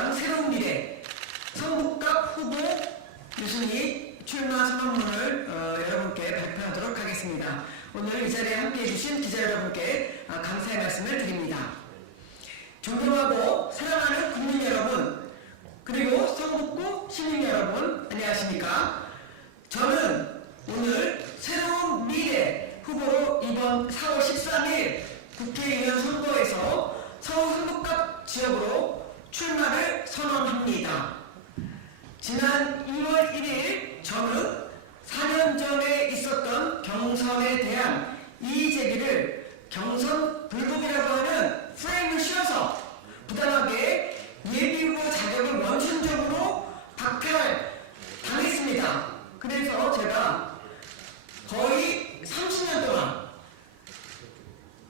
정당 새로운 미래 성북갑 후보 유순희 출마 선언문을 여러분께 발표하도록 하겠습니다. 오늘 이 자리에 함께해 주신 기자 여러분께 감사의 말씀을 드립니다. 존경하고 사랑하는 국민 여러분, 그리고 성북구 시민 여러분, 안녕하십니까? 저는 오늘 새로운 미래 후보로 이번 4월 13일 국회의원 선거에서 서울 성북갑 지역으로 출마를 선언합니다. 지난 2월 1일 저는 4년 전에 있었던 경선에 대한 이의 제기를 경선 불복이라고 하는 프레임을 씌워서 부당하게 예비후보 자격을 원천적으로 박탈당했습니다. 그래서 제가 거의 30년 동안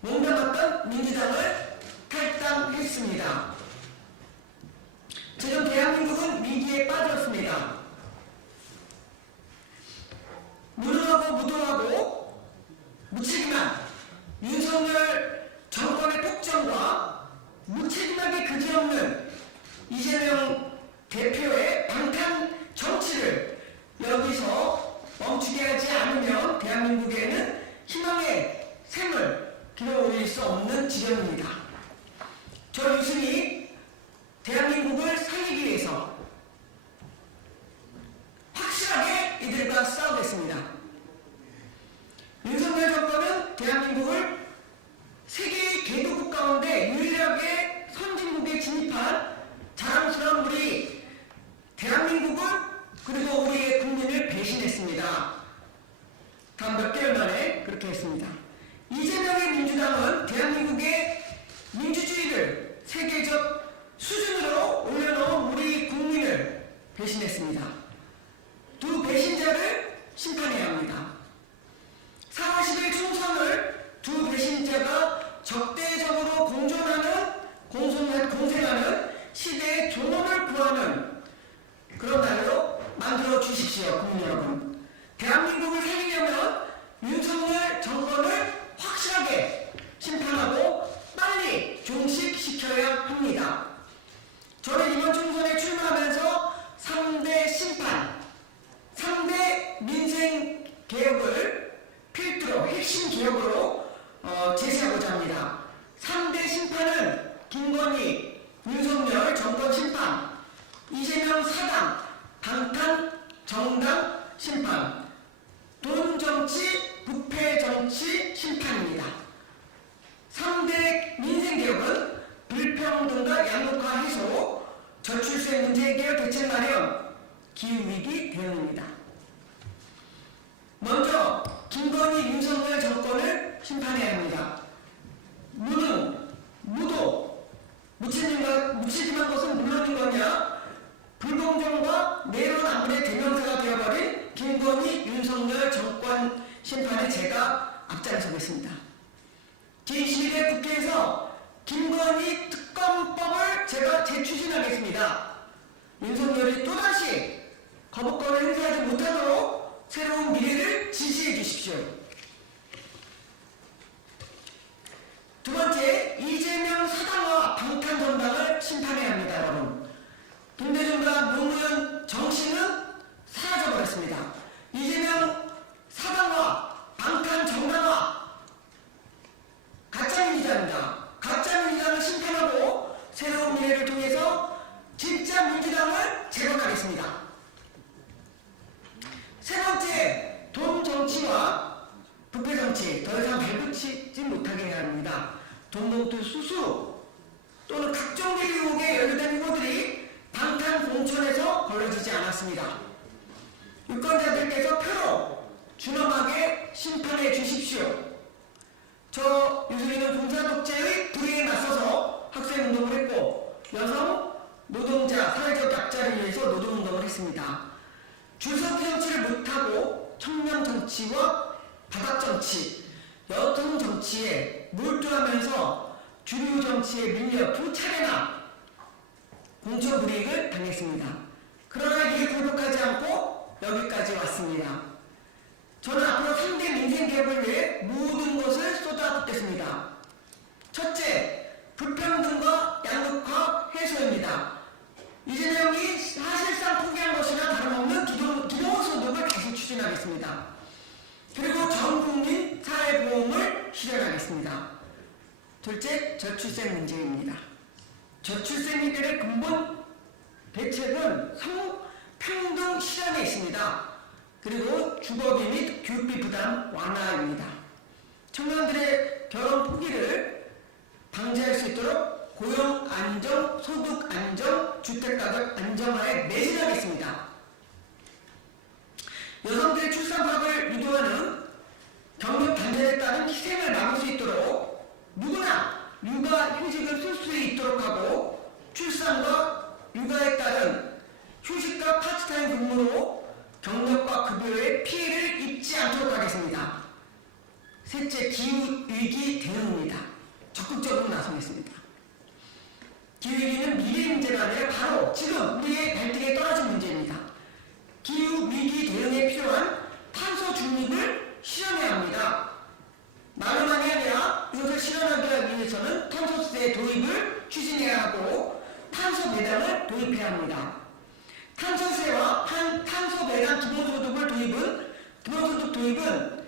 몸담았던 민주당을 탈당했습니다. 지금 대한민국은 위기에 빠졌습니다. 무능하고 무도하고 무책임한 윤석열 정권의 폭정과 무책임하게 그지없는 이재명 대표의 방탄 정치를 여기서 멈추게 하지 않으면 대한민국에는 희망의 샘을 길어올릴 수 없는 지경입니다. 저 유순이 대한민국을 살리기 위해서 확실하게 이들과 싸우겠습니다. 윤석열 정권은 대한민국을 세계의 개도국 가운데 유일하게 선진국에 진입한 자랑스러운 우리 대한민국을 그리고 우리의 국민을 배신했습니다. 단 몇 개월 만에 그렇게 했습니다. 이재명의 민주당은 대한민국의 민주주의를 세계적 수준으로 올려놓은 우리 국민을 배신했습니다. 두 배신자를 심판해야 합니다. 4월 10일 총선을 두 배신자가 적대적으로 공생하는 시대의 종언을 구하는 그런 날로 만들어 주십시오, 국민 여러분. 대한민국을 살리려면 윤석열 정권을 확실하게 심판하고 빨리 종식시켜야 합니다. 저는 이번 총선에 출마하면서 3대 심판, 3대 민생 개혁을 필두로 핵심 개혁으로 제시하고자 합니다. 3대 심판은 김건희, 윤석열 정권 심판, 이재명 사당, 방탄 정당 심판, 돈 정치, 부패 정치 심판입니다. 3대 민생 개혁은 불평등과 양극화 해소, 저출생 문제 해결 대책 마련, 기후위기 대응입니다. 먼저 김건희, 윤석열 정권을 심판해야 합니다. 무능, 무도, 무책임한 것은 물론인 거냐, 불공정과 내로남불의 대명사가 되어버린 김건희, 윤석열 정권 심판에 제가 앞장서겠습니다. 제21대 국회에서 김건희 특검법을 제가 재추진하겠습니다. 윤석열이 또다시 거부권을 행사하지 못하도록 새로운 미래를 지시해 주십시오. 두 번째, 이재명 사당과 방탄 정당을 심판해야 합니다, 여러분. 김대중과 노무현 정신은 사라져버렸습니다. 이재명 사당과 방탄 정당과 가짜민주당입니다. 가짜민주당을 심판하고 새로운 미래를 통해서 진짜 민주당을 재건하겠습니다. 세 번째, 돈 정치와 부패 정치 더 이상 발붙이지 못하게 해야 합니다. 돈봉투 수수 또는 각종 의혹에 연루된 후보들이 방탄 공천에서 걸러지지 않았습니다. 유권자들께서 표로 준엄하게 심판해 주십시오. 저 유승희는 군사독재의 불의에 맞서서 학생운동을 했고 여성, 노동자, 사회적 약자를 위해서 노동운동을 했습니다. 줄서기 정치를 못하고 청년 정치와 바닥정치, 여성 정치에 몰두하면서 주류 정치에 밀려 두 차례나 공천 불이익을 당했습니다. 그러나 이에 굴복하지 않고 여기까지 왔습니다. 저는 앞으로 3대 민생 개혁을 위해 모든 것을 쏟아붓겠습니다. 첫째, 불평등과 양극화 해소입니다. 이재명이 사실상 포기한 것이나 다름없는 기본 소득을 다시 추진하겠습니다. 그리고 전 국민 사회보험을 실현하겠습니다. 둘째, 저출생 문제입니다. 저출생이들의 근본 대책은 성평등 실현에 있습니다. 그리고 주거비 및 교육비 부담 완화입니다. 청년들의 결혼 포기를 방지할 수 있도록 고용 안정, 소득 안정, 주택가격 안정화에 매진하겠습니다. 여성들의 출산박을 유도하는 경력 단절에 따른 희생을 막을 수 있도록 누구나 육아휴직을 쓸 수 있도록 하고 출산과 육아에 따른 휴식과 파트타임 근무로 경력과 급여의 피해를 입지 않도록 하겠습니다. 셋째, 기후위기 대응입니다. 적극적으로 나서겠습니다. 기후위기는 미래 문제가 아니라 바로 지금 우리의 발등에 떨어진 문제입니다. 기후위기 대응에 필요한 탄소 중립을 실현해야 합니다. 말로만이 아니라 이것을 실현하기 위해서는 탄소세 도입을 추진해야 하고 탄소 배당을 도입해야 합니다. 탄소세와 탄소 배당 기본소득 도입은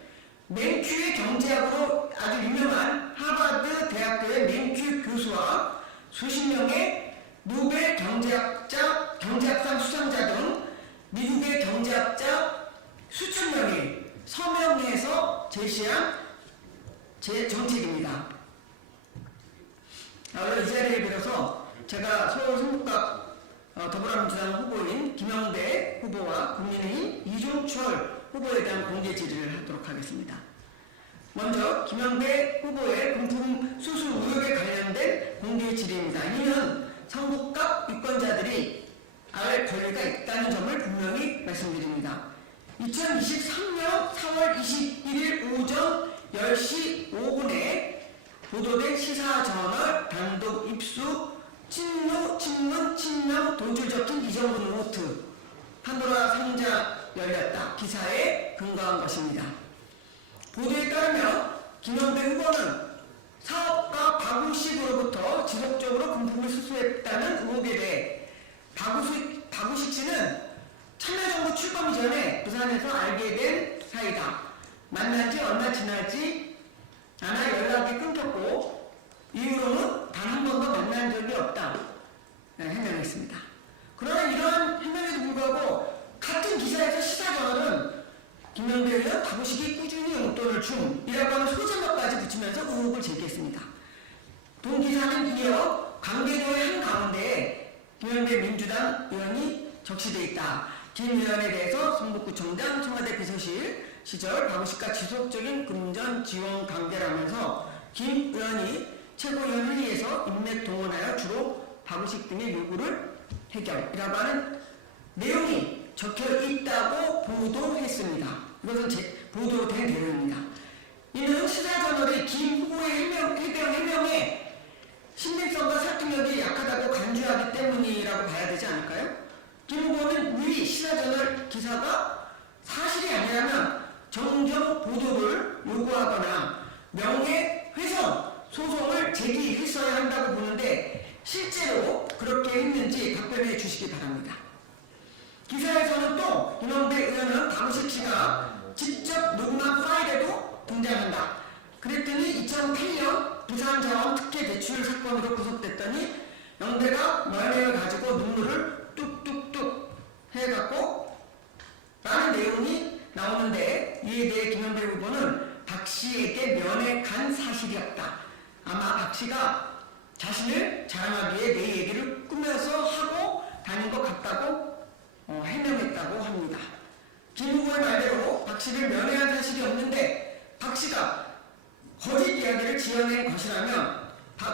맨큐의 경제학으로 아주 유명한 하버드 대학교의 맨큐 교수와 수십 명의 노벨 경제학상 수상자 등 미국의 경제학자 수천 명이 서명해서 제시한 제 정책입니다. 오늘 이 자리를 빌어서 제가 서울 성북갑 더불어민주당 후보인 김영배 후보와 국민의힘 이종철 후보에 대한 공개 질의를 하도록 하겠습니다. 먼저 김영배 후보의 금품 수수 의혹에 관련된 공개 질의입니다. 이는 성북갑 유권자들이 알 권리가 있다는 점을 분명히 말씀드립니다. 2023년 4월 21일 오전 10시 5분에 보도된 시사저널 단독 입수 친명 돈줄 적힌 이정근 노트 판도라 상자 열렸다 기사에 근거한 것입니다. 보도에 따르면 김영배 후보는 사업가 박우식으로부터 지속적으로 금품을 수수했다는 의혹에 대해 박우식 씨는 참여정부 출범 이전에 부산에서 알게 된 사이다. 만난 지 얼마 지나지 않아 연락이 끊겼고 이후로는 단 한 번도 만난 적이 없다. 해명했습니다. 그러나 이러한 해명에도 불구하고 같은 기사에서 시사저널은 김영배 의원 박우식이 꾸준히 용돈을 줌이라고 하는 소제목까지 붙이면서 의혹을 제기했습니다. 동기사는 이어 관계도의 한 가운데 김영배 민주당 의원이 적시돼 있다. 김 의원에 대해서 성북구청장 청와대 비서실 시절 박우식과 지속적인 금전 지원 관계라면서 김 의원이 최고위원 회의에서 인맥 동원하여 주로 박우식 등의 요구를 해결이라고 하는 내용이 적혀 있다고 보도했습니다. 이것은 보도된 내용입니다. 이는 시사저널이 김 후보의 해명에 신빙성과 설득력이 약하다고 간주하기 때문이라고 봐야 되지 않을까요? 김 후보는 위 시사저널 기사가 사실이 아니라면 정정 보도를 요구하거나 명예훼손 소송을 제기했어야 한다고 보는데 실제로 그렇게 했는지 답변해 주시기 바랍니다. 기사에서는 또 김영배 의원은 박우식 씨가 직접 녹음한 파일에도 등장한다. 그랬더니 2008년 부산자원 특혜 대출 사건으로 구속됐더니 영배가 면회를 가지고 눈물을 뚝뚝뚝 해갖고 라는 내용이 나오는데 이에 대해 김영배 후보는 박 씨에게 면회 간 사실이 없다. 아마 박 씨가 자신을 자랑하기 위해 내 얘기를 꾸며서 하고 다닌 것 같다고 해명했다고 합니다. 김 후보의 말대로 박 씨를 면회한 사실이 없는데 박 씨가 거짓 이야기를 지어낸 것이라면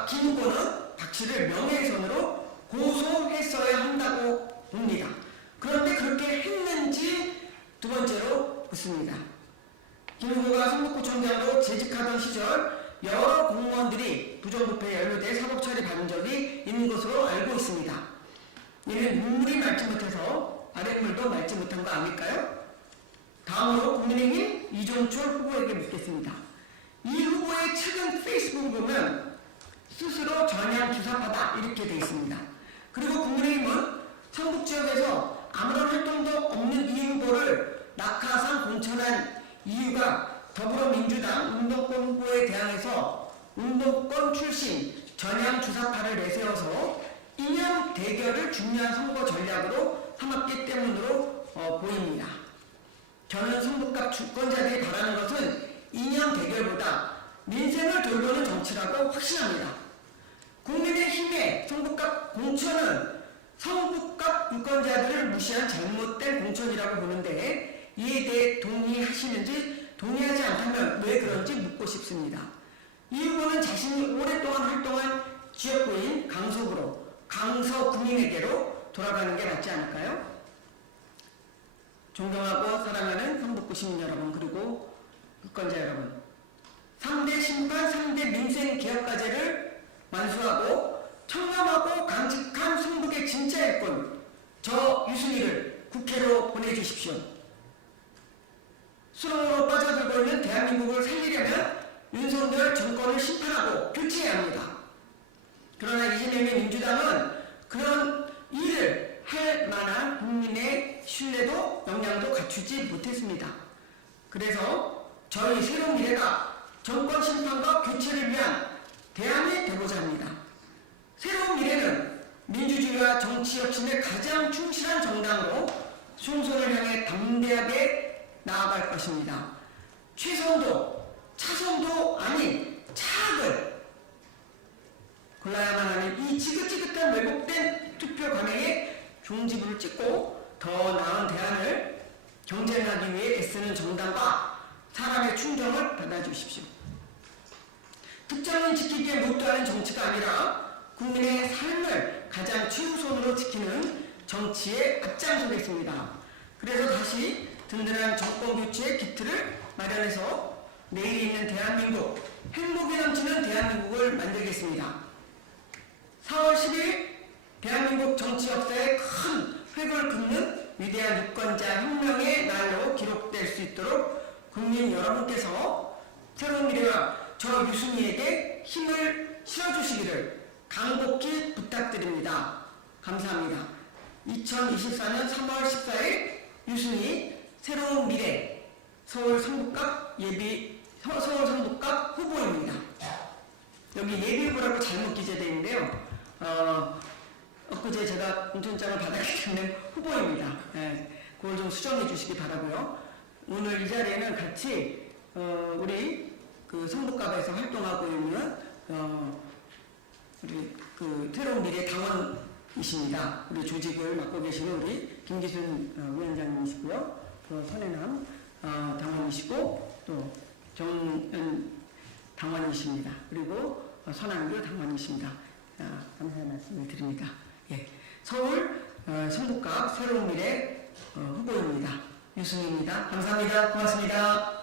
김 후보는 박 씨를 명예훼손으로 고소했어야 한다고 봅니다. 그런데 그렇게 했는지 두 번째로 묻습니다. 김 후보가 성북구청장으로 재직하던 시절 여러 공무원들이 부정부패에 연루돼 사법처리 받은 적이 있는 것으로 알고 있습니다. 이는 눈물이 맑지 못해서 아랫물도 맑지 못한 거 아닐까요? 다음으로 국민의힘 이종철 후보에게 묻겠습니다. 이 후보의 최근 페이스북을 보면 스스로 전향 주사파다 이렇게 되어 있습니다. 그리고 국민의힘은 성북 지역에서 아무런 활동도 없는 이 후보를 낙하산 공천한 이유가 더불어민주당 운동권 후보에 대항해서 운동권 출신 전향 주사파를 내세워서 이념 대결을 중요한 선거 전략으로 삼았기 때문으로 보입니다. 저는 성북갑 주권자들이 바라는 것은 이념 대결보다 민생을 돌보는 정치라고 확신합니다. 국민의힘의 성북갑 공천은 성북갑 유권자들을 무시한 잘못된 공천이라고 보는데 이에 대해 동의하시는지 동의하지 않다면 왜 그런지 묻고 싶습니다. 이 후보는 자신이 오랫동안 활동한 지역구인 강서 구민에게로 돌아가는 게 낫지 않을까요? 존경하고 사랑하는 성북구 시민 여러분, 그리고 유권자 여러분, 3대 심판, 3대 민생 개혁 과제를 완수하고 청렴하고 강직한 성북의 진짜 일꾼 저 유승희를 국회로 보내주십시오. 수렁으로 빠져들고 있는 대한민국을 살리려면 윤석열 정권을 심판하고 교체해야 합니다. 그러나 이재명의 민주당은 그런 일을 할 만한 국민의 신뢰도 역량도 갖추지 못했습니다. 그래서 저희 새로운 미래가 정권 심판과 교체를 위한 대안이 되고자 합니다. 새로운 미래는 민주주의와 정치 혁신에 가장 충실한 정당으로 총선을 향해 담대하게 나아갈 것입니다. 최선도 차선도 아닌 차악을 골라야만 하는 이 지긋지긋한 왜곡된 투표 관행에 종지부를 찍고 더 나은 대안을 경쟁하기 위해 애쓰는 정당과 사람의 충정을 받아주십시오. 특정인 지키기에 몰두하는 정치가 아니라 국민의 삶을 가장 최우선으로 지키는 정치에 앞장서겠습니다. 그래서 다시 든든한 정권교체의 기틀을 마련해서 내일이 있는 대한민국, 행복이 넘치는 대한민국을 만들겠습니다. 4월 10일 대한민국 정치 역사에 큰 획을 긋는 위대한 유권자 혁명의 날로 기록될 수 있도록 국민 여러분께서 새로운 미래와 저 유승희에게 힘을 실어주시기를 간곡히 부탁드립니다. 감사합니다. 2024년 3월 14일 유승희 새로운 미래 서울 성북갑 후보입니다. 여기 예비 후보라고 잘못 기재되어 있는데요. 엊그제 제가 공천장을 받았기 때문에 후보입니다. 그걸 좀 수정해 주시기 바라고요. 오늘 이 자리에는 같이 우리 그 성북갑에서 활동하고 있는 우리 그 새로운 미래 당원이십니다. 우리 조직을 맡고 계시는 우리 김기순 위원장님이시고요. 또 선혜남 당원이시고 또 정은 당원이십니다. 그리고 선한규 당원이십니다. 감사의 말씀을 드립니다. 예, 서울 성북갑 새로운 미래 후보입니다. 유승희입니다. 감사합니다. 고맙습니다.